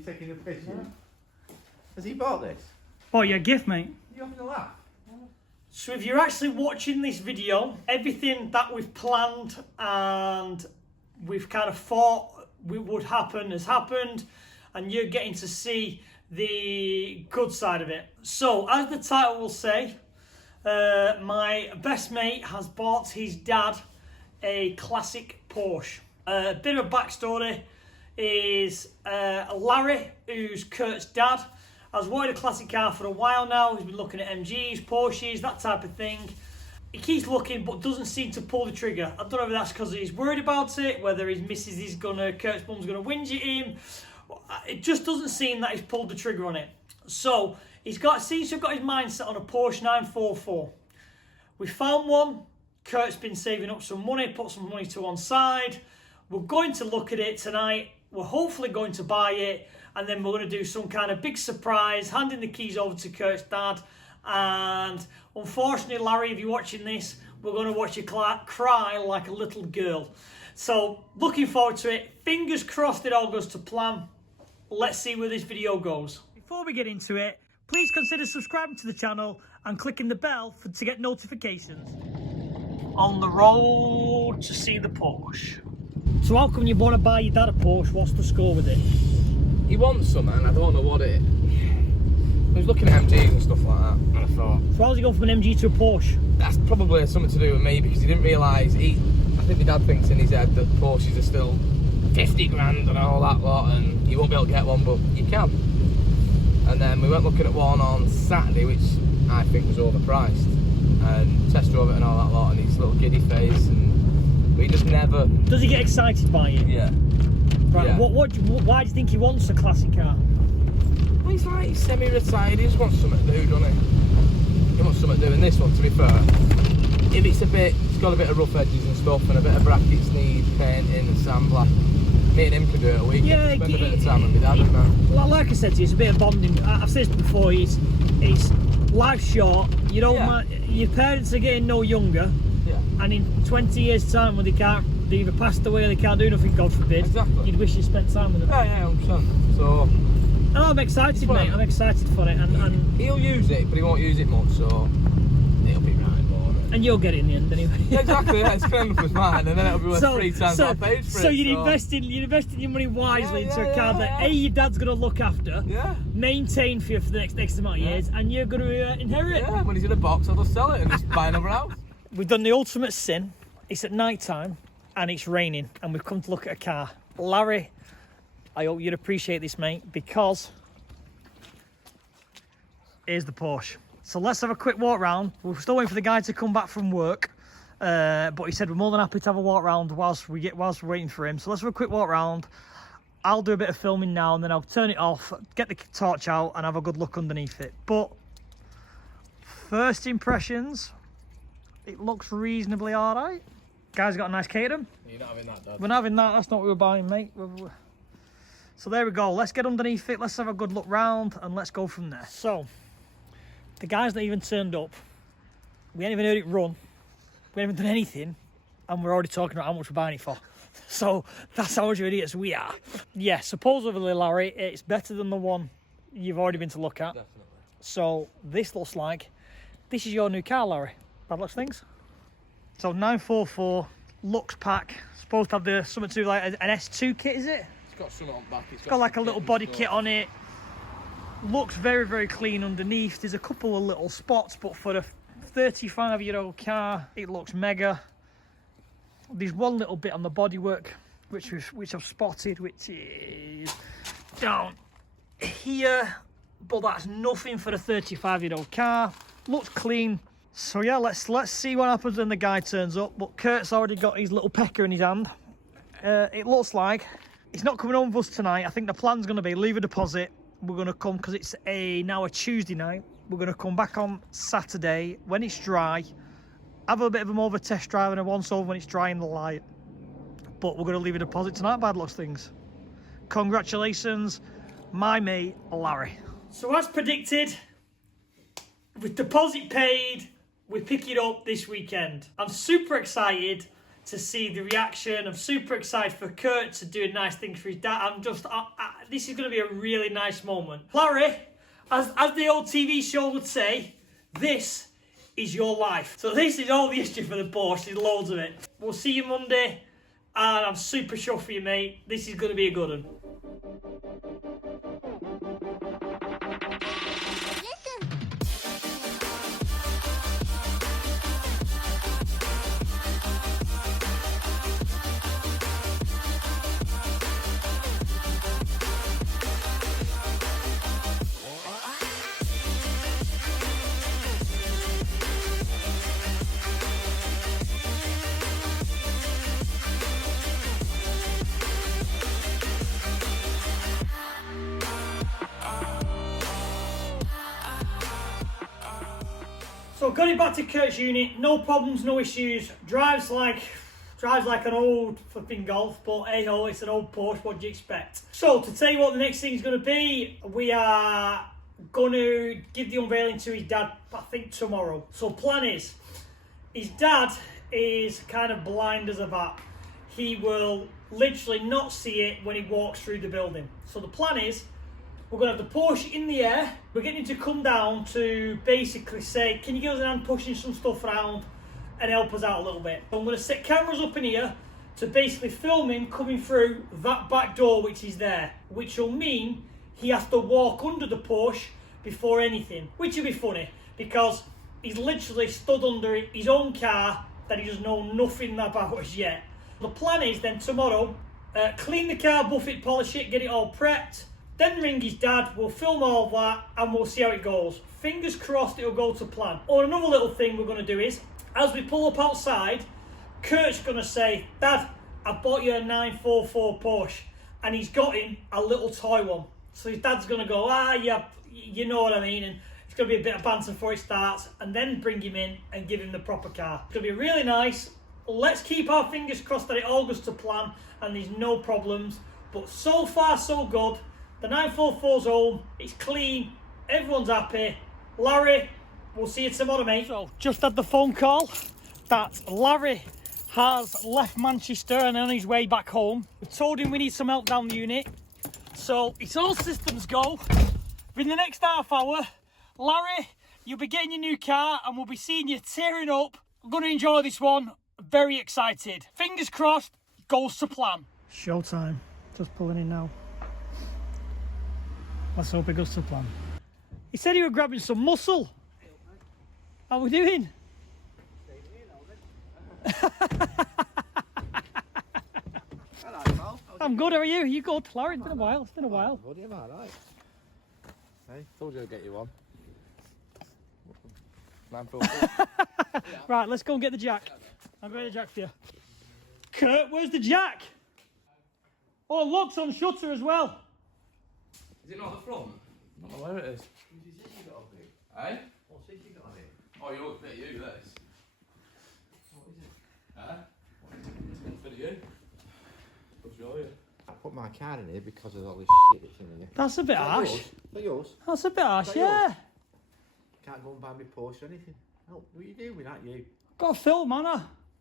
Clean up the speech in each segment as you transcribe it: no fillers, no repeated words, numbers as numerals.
you taking a picture? Has he bought this? Oh, your gift, mate. You having a laugh? So if you're actually watching this video, everything that we've planned and we've kind of thought would happen has happened, and you're getting to see the good side of it. So as the title will say, my best mate has bought his dad a classic Porsche. A bit of a backstory is Larry, who's Kurt's dad, has wanted a classic car for a while now. He's been looking at MGs, Porsches, that type of thing. He keeps looking but doesn't seem to pull the trigger. I don't know if that's because he's worried about it, whether his missus is Kurt's mum's gonna whinge at him. It just doesn't seem that he's pulled the trigger on it. So seems to have got his mindset on a Porsche 944. We found one. Kurt's been saving up some money, put some money to one side. We're going to look at it tonight. We're hopefully going to buy it, and then we're going to do some kind of big surprise, handing the keys over to Kurt's dad. And unfortunately, Larry, if you're watching this, we're going to watch you cry like a little girl. So looking forward to it. Fingers crossed it all goes to plan. Let's see where this video goes. Before we get into it, please consider subscribing to the channel and clicking the bell to get notifications. On the road to see the Porsche. So how come you want to buy your dad a Porsche? What's the score with it? He wants some, and I don't know what it is. He was looking at MGs and stuff like that, and I thought... So how's he going from an MG to a Porsche? That's probably something to do with me, because he didn't realise, I think my dad thinks in his head that Porsches are still 50 grand and all that lot, and you won't be able to get one, but you can. And then we went looking at one on Saturday, which I think was overpriced, and test drove it and all that lot, and his little giddy face, and he just never... Does he get excited by it? Yeah. Right, yeah. Why do you think he wants a classic car? Well, he's like semi-retired, he just wants something to do, doesn't he? He wants something to do, and this one, to be fair, if it's it's got a bit of rough edges and stuff, and a bit of brackets need painting and sandblasting, me and him could do it a week. Yeah, spend a bit of time with my dad, isn't it? Like I said to you, it's a bit of bonding. I've said this before, it's life's short, you don't your parents are getting no younger, and in 20 years time when they either passed away or they can't do nothing, God forbid, you'd wish you spent time with them. Yeah, 100%. So... And I'm excited, mate, I'm excited for it. And he'll use it, but he won't use it much, so he'll be right, won't it? And you'll get it in the end anyway. Yeah, exactly, it's going to end up as mine, and then it'll be worth 3 times what I paid for it. So you're investing your money wisely into a car that A, your dad's going to look after, maintain for you for the next amount of years, and you're going to inherit it. Yeah, when he's in a box, I'll just sell it and just buy another house. We've done the ultimate sin. It's at night time and it's raining, and we've come to look at a car. Larry, I hope you'd appreciate this, mate, because here's the Porsche. So let's have a quick walk round. We're still waiting for the guy to come back from work, but he said we're more than happy to have a walk round whilst we're waiting for him. So let's have a quick walk round. I'll do a bit of filming now, and then I'll turn it off, get the torch out, and have a good look underneath it. But first impressions, it looks reasonably all right. Guy's got a nice Caterham. You're not having that, Dad. We're not having that. That's not what we were buying, mate. So there we go. Let's get underneath it. Let's have a good look round, and let's go from there. So the guy's not even turned up. We ain't even heard it run. We haven't done anything, and we're already talking about how much we're buying it for. So that's how much of idiots we are. Yeah, supposedly, Larry, it's better than the one you've already been to look at. Definitely. So this looks like this is your new car, Larry. Bad luck things. So 944 Lux pack, supposed to have something to do like an S2 kit, is it? It's got something on the back. It's got like a little body kit on it. Looks very, very clean underneath. There's a couple of little spots, but for a 35-year-old car, it looks mega. There's one little bit on the bodywork which I've spotted, which is down here, but that's nothing for a 35-year-old car. Looks clean. So yeah, let's see what happens when the guy turns up. But Kurt's already got his little pecker in his hand. It looks like he's not coming home with us tonight. I think the plan's going to be leave a deposit. We're going to come, because it's now a Tuesday night. We're going to come back on Saturday when it's dry, have a bit of a more of a test drive and a once over when it's dry in the light. But we're going to leave a deposit tonight, bad looks things. Congratulations, my mate Larry. So as predicted, with deposit paid, we pick it up this weekend. I'm super excited to see the reaction. I'm super excited for Kurt to do a nice thing for his dad. this is going to be a really nice moment. Larry, as the old TV show would say, this is your life. So this is all the history for the Porsche. There's loads of it. We'll see you Monday, and I'm super chuffed for you, mate. This is going to be a good one. So got it back to Kurt's unit, no problems, no issues. Drives like an old flipping Golf, but hey ho, it's an old Porsche, what do you expect? So to tell you what the next thing is going to be, we are going to give the unveiling to his dad, I think tomorrow. So plan is, his dad is kind of blind as a bat. He will literally not see it when he walks through the building. So the plan is, we're going to have the Porsche in the air. We're getting him to come down to basically say, can you give us a hand pushing some stuff around and help us out a little bit? So I'm going to set cameras up in here to basically film him coming through that back door which is there, which will mean he has to walk under the Porsche before anything, which will be funny because he's literally stood under his own car that he doesn't know nothing about as yet. The plan is then tomorrow, clean the car, buff it, polish it, get it all prepped. Then ring his dad, we'll film all that and we'll see how it goes. Fingers crossed it'll go to plan. Or another little thing we're going to do is, as we pull up outside, Kurt's going to say, Dad, I bought you a 944 Porsche. And he's got him a little toy one. So his dad's going to go, yeah, you know what I mean. And it's going to be a bit of banter before it starts. And then bring him in and give him the proper car. It's going to be really nice. Let's keep our fingers crossed that it all goes to plan and there's no problems. But so far so good. The 944's home, it's clean, everyone's happy. Larry, we'll see you tomorrow, mate. So, just had the phone call that Larry has left Manchester and on his way back home. We've told him we need some help down the unit. So, it's all systems go. Within the next half hour, Larry, you'll be getting your new car and we'll be seeing you tearing up. I'm going to enjoy this one. Very excited. Fingers crossed, goes to plan. Showtime. Just pulling in now. Let's hope it goes to plan. He said he was grabbing some muscle. How are we doing? Hello, pal. I'm good, how are you? Are you good? Larry, it's been a while. It's been a while. Buddy, am I right? Hey, told you I'd get you one. 944. Right, let's go and get the jack. I'll go get the jack for you. Kurt, where's the jack? Oh, lock's on shutter as well. Is it not the front? I don't know where it is. Eh? What's it you got on it? Oh, you look at you, this. What is it? Eh? It's for you. I'll show you. I put my car in here because of all this shit that's in here. That's a bit harsh. Is that yours? That's a bit harsh, that yeah. yours? Can't go and buy me Porsche or anything. Oh, what are you doing with that, you? Got a film, man.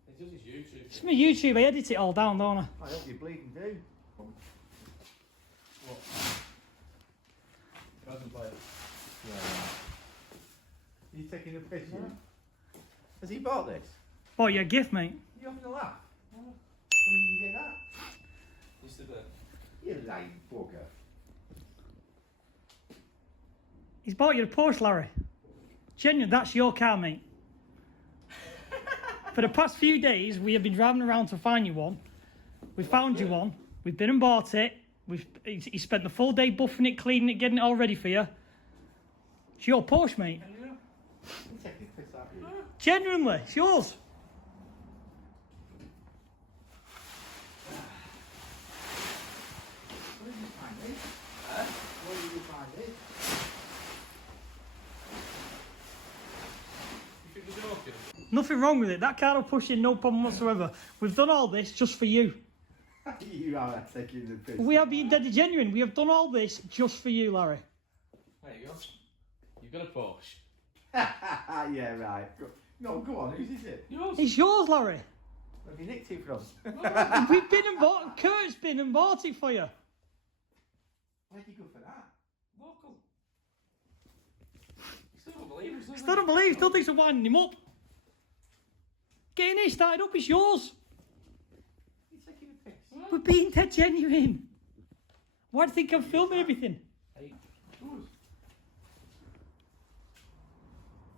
It's just his YouTube. It's my YouTube, I edit it all down, don't I? I hope you bleeding do. What? Present player. Yeah. You taking a picture? Yeah. Has he bought this? Oh, your gift, mate. You having a laugh? When did you get that? Yesterday. You lame bugger. He's bought you a Porsche, Larry. Genuine, that's your car, mate. For the past few days, we have been driving around to find you one. We found you one. We've been and bought it. He spent the full day buffing it, cleaning it, getting it all ready for you. It's your Porsche, mate. You taking a piss out of you? Genuinely, it's yours. Where did you find this? Where did you find this? You think you're joking? Nothing wrong with it. That car will push in, no problem whatsoever. We've done all this just for you. You are taking the piss. We are being dead genuine. We have done all this just for you, Larry. There you go. You've got a Porsche. Yeah, right. No, go on. Whose is it? Yours. It's yours, Larry. Where have you nicked it from? We've been and bought. Kurt's been and bought it for you. Where'd you go for that? Local. Still don't believe it. Still don't believe, still thinks of winding him up. Get in here, started up, it's yours. You're taking a piss. We're being dead genuine. Why do you think I'm filming everything? Hey, yours.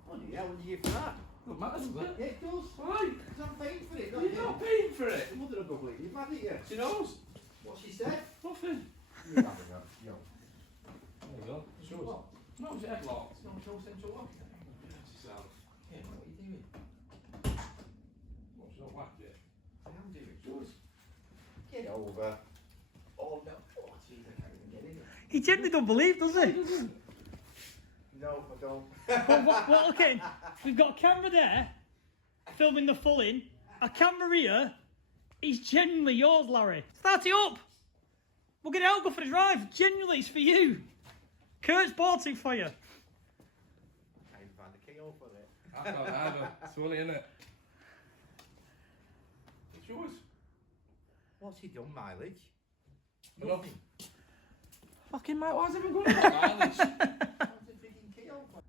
Oh yeah, what did you get for that? Doesn't matter, does it? Yeah, it does. Why? Because I'm paying for it, not You're you. not paying for it. The mother will go believe you've had it yet. She knows. What she said? Nothing. You have it, yo. There you go. It's yours. What? No, it's headlocked. It's not show central lock. It's yourself. Yeah, what are you doing? What, you don't whack it? I am doing. It's yours. Get over. Oh no. Oh jeez, I can't even get in it. He genuinely don't believe, does he? No, I don't. Well, okay, we've got a camera there, filming the full in. A camera here. He's genuinely yours, Larry. Start it up. We'll get it out, go for the drive. Genuinely, it's for you. Kurt's bought it for you. I can't even find the key for it. I can't either. It's funny, isn't it? It's yours. What's he done, mileage? Enough. Nothing. Fucking mate, why is everyone going about mileage? What's the freaking key for?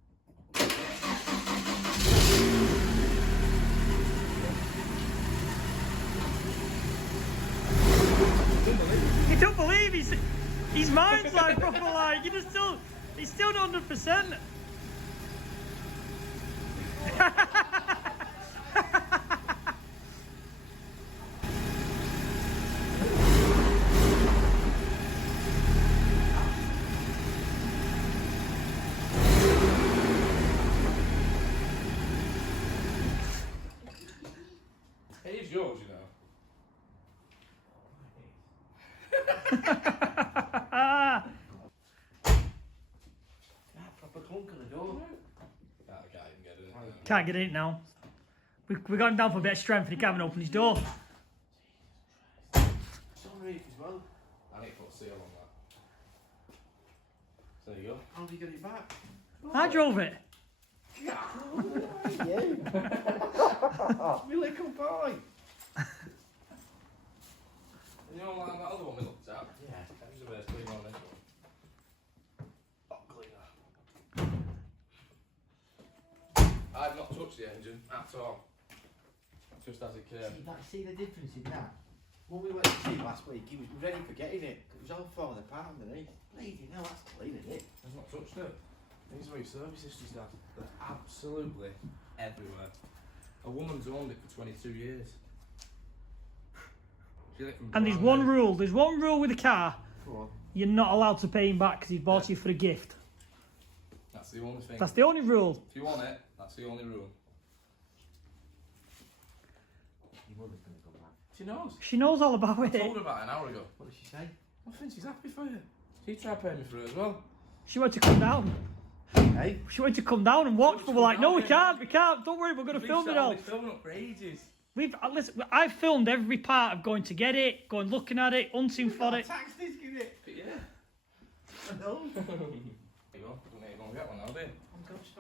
You don't believe his mind's like proper like, he's still not 100%. It is yours, you know. Proper clunk on the door. I can't even get it. Can't get in it now. We've gone down for a bit of strength and he can't even open his door. Sorry as well. I need to put a seal on that. So there you go. How did you get it back? I drove it. Yeah. Me little boy. You know like that other one we looked at? Yeah. There's a bit of clean on this one. Hot cleaner. I've not touched the engine at all. Just as it came. See the difference in that? When we went to see last week, he was ready for getting it. It was all falling apart underneath. Bleeding hell, that's clean, isn't it? I've not touched it. These are your service histories, Dad. They're absolutely everywhere. A woman's owned it for 22 years. She lit from And there's brand new. there's one rule with a car. Go on. You're not allowed to pay him back because he bought you for a gift. That's the only thing. That's the only rule. If you want it, that's the only rule. Your mother's going to go back. She knows. She knows all about I told it. her about it an hour ago. What did she say? I think she's happy for you. She tried paying me for it as well. She wanted to come down. Hey? She wanted to come down and watch, but we're like, no, we can't. Don't worry, we're going to We've film it sat on all. this filming up for ages. Listen, I've filmed every part of going to get it, going looking at it, hunting for it. Tax this, give it. But yeah. I know. There you go. Don't need to go and get one now, do you? I'm God's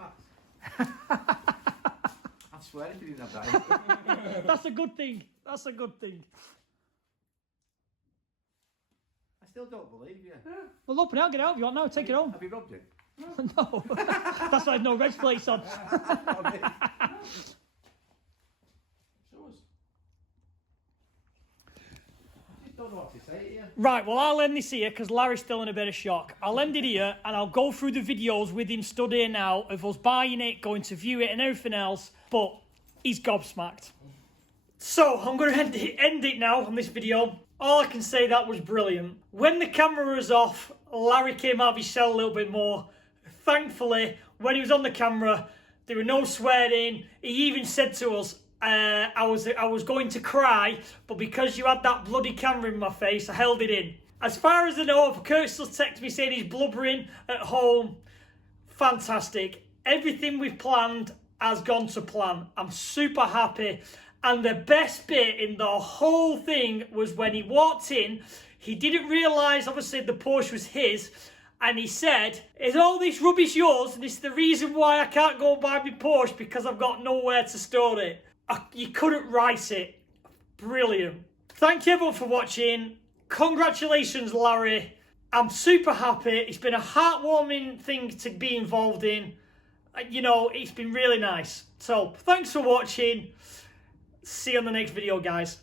I swear if you didn't have that. That's a good thing. That's a good thing. I still don't believe you. Well, open it out, get it out if you want now, take it home. Have you robbed it? No. That's why there's no red plates on. It's yours. I just don't know what to say to you. Right, well, I'll end this here because Larry's still in a bit of shock. I'll end it here and I'll go through the videos with him stood here now of us buying it, going to view it and everything else. But he's gobsmacked. So, I'm going to end it now on this video. All I can say, that was brilliant. When the camera was off, Larry came out of his shell a little bit more. Thankfully, when he was on the camera, there were no swearing. He even said to us, I was going to cry, but because you had that bloody camera in my face, I held it in. As far as I know, Kurt still texted me saying he's blubbering at home. Fantastic. Everything we've planned has gone to plan. I'm super happy. And the best bit in the whole thing was when he walked in, he didn't realise, obviously, the Porsche was his. And he said, is all this rubbish yours? And it's the reason why I can't go and buy my Porsche because I've got nowhere to store it. You couldn't write it. Brilliant. Thank you everyone for watching. Congratulations, Larry. I'm super happy. It's been a heartwarming thing to be involved in. You know, it's been really nice. So, thanks for watching. See you on the next video, guys.